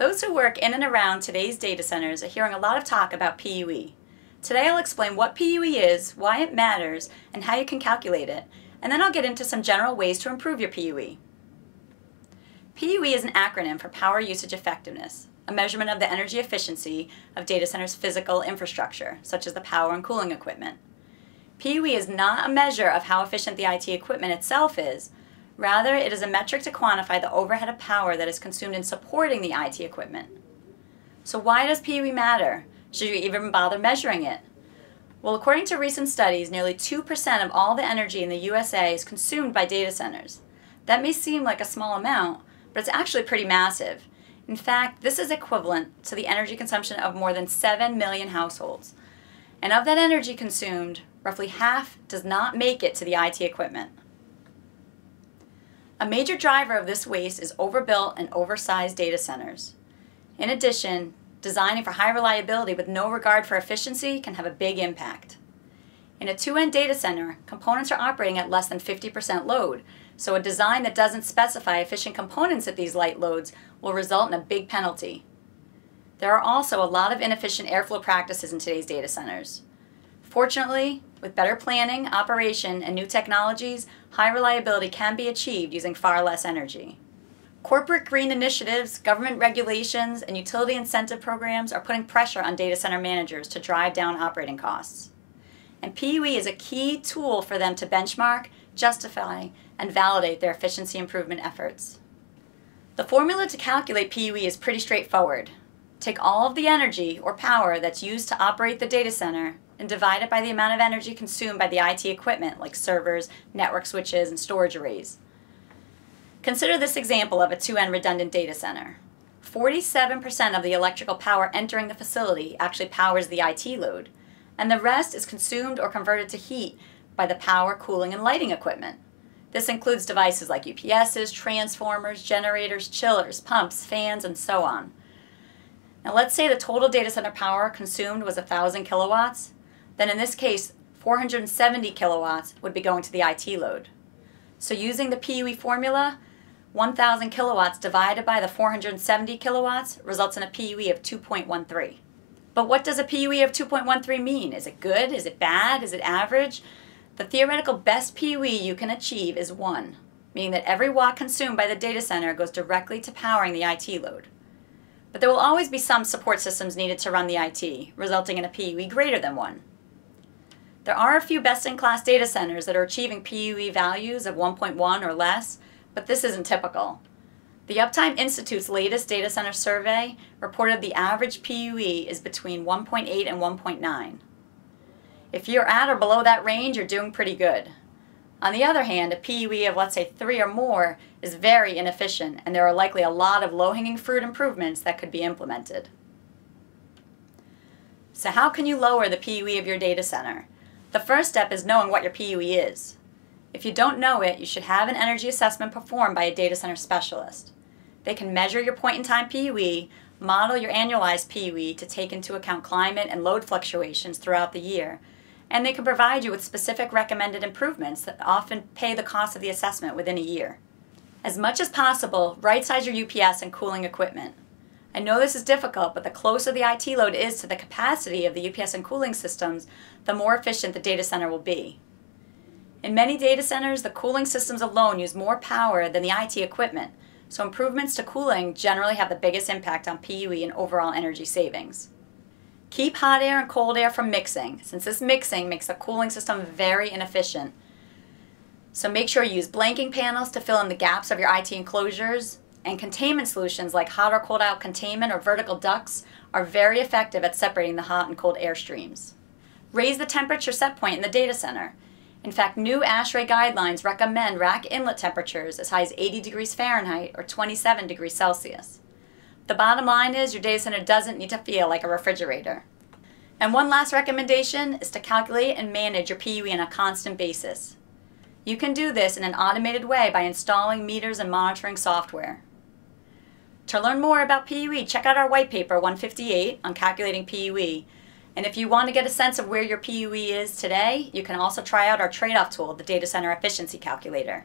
Those who work in and around today's data centers are hearing a lot of talk about PUE. Today I'll explain what PUE is, why it matters, and how you can calculate it, and then I'll get into some general ways to improve your PUE. PUE is an acronym for Power Usage Effectiveness, a measurement of the energy efficiency of data centers' physical infrastructure, such as the power and cooling equipment. PUE is not a measure of how efficient the IT equipment itself is. Rather, it is a metric to quantify the overhead of power that is consumed in supporting the IT equipment. So why does PUE matter? Should you even bother measuring it? Well, according to recent studies, nearly 2% of all the energy in the USA is consumed by data centers. That may seem like a small amount, but it's actually pretty massive. In fact, this is equivalent to the energy consumption of more than 7 million households. And of that energy consumed, roughly half does not make it to the IT equipment. A major driver of this waste is overbuilt and oversized data centers. In addition, designing for high reliability with no regard for efficiency can have a big impact. In a two-end data center, components are operating at less than 50% load, so a design that doesn't specify efficient components at these light loads will result in a big penalty. There are also a lot of inefficient airflow practices in today's data centers. Fortunately, with better planning, operation, and new technologies, high reliability can be achieved using far less energy. Corporate green initiatives, government regulations, and utility incentive programs are putting pressure on data center managers to drive down operating costs. And PUE is a key tool for them to benchmark, justify, and validate their efficiency improvement efforts. The formula to calculate PUE is pretty straightforward. Take all of the energy or power that's used to operate the data center and divide it by the amount of energy consumed by the IT equipment like servers, network switches, and storage arrays. Consider this example of a two-end redundant data center. 47% of the electrical power entering the facility actually powers the IT load, and the rest is consumed or converted to heat by the power, cooling, and lighting equipment. This includes devices like UPSs, transformers, generators, chillers, pumps, fans, and so on. Now let's say the total data center power consumed was 1,000 kilowatts. Then in this case, 470 kilowatts would be going to the IT load. So using the PUE formula, 1,000 kilowatts divided by the 470 kilowatts results in a PUE of 2.13. But what does a PUE of 2.13 mean? Is it good? Is it bad? Is it average? The theoretical best PUE you can achieve is 1, meaning that every watt consumed by the data center goes directly to powering the IT load. But there will always be some support systems needed to run the IT, resulting in a PUE greater than 1. There are a few best-in-class data centers that are achieving PUE values of 1.1 or less, but this isn't typical. The Uptime Institute's latest data center survey reported the average PUE is between 1.8 and 1.9. If you're at or below that range, you're doing pretty good. On the other hand, a PUE of, let's say, 3 or more is very inefficient, and there are likely a lot of low-hanging fruit improvements that could be implemented. So how can you lower the PUE of your data center? The first step is knowing what your PUE is. If you don't know it, you should have an energy assessment performed by a data center specialist. They can measure your point-in-time PUE, model your annualized PUE to take into account climate and load fluctuations throughout the year, and they can provide you with specific recommended improvements that often pay the cost of the assessment within a year. As much as possible, right-size your UPS and cooling equipment. I know this is difficult, but the closer the IT load is to the capacity of the UPS and cooling systems, the more efficient the data center will be. In many data centers, the cooling systems alone use more power than the IT equipment, so improvements to cooling generally have the biggest impact on PUE and overall energy savings. Keep hot air and cold air from mixing, since this mixing makes the cooling system very inefficient. So make sure you use blanking panels to fill in the gaps of your IT enclosures, and containment solutions like hot or cold out containment or vertical ducts are very effective at separating the hot and cold air streams. Raise the temperature set point in the data center. In fact, new ASHRAE guidelines recommend rack inlet temperatures as high as 80 degrees Fahrenheit or 27 degrees Celsius. The bottom line is your data center doesn't need to feel like a refrigerator. And one last recommendation is to calculate and manage your PUE on a constant basis. You can do this in an automated way by installing meters and monitoring software. To learn more about PUE, check out our white paper 158 on calculating PUE. And if you want to get a sense of where your PUE is today, you can also try out our trade-off tool, the Data Center Efficiency Calculator.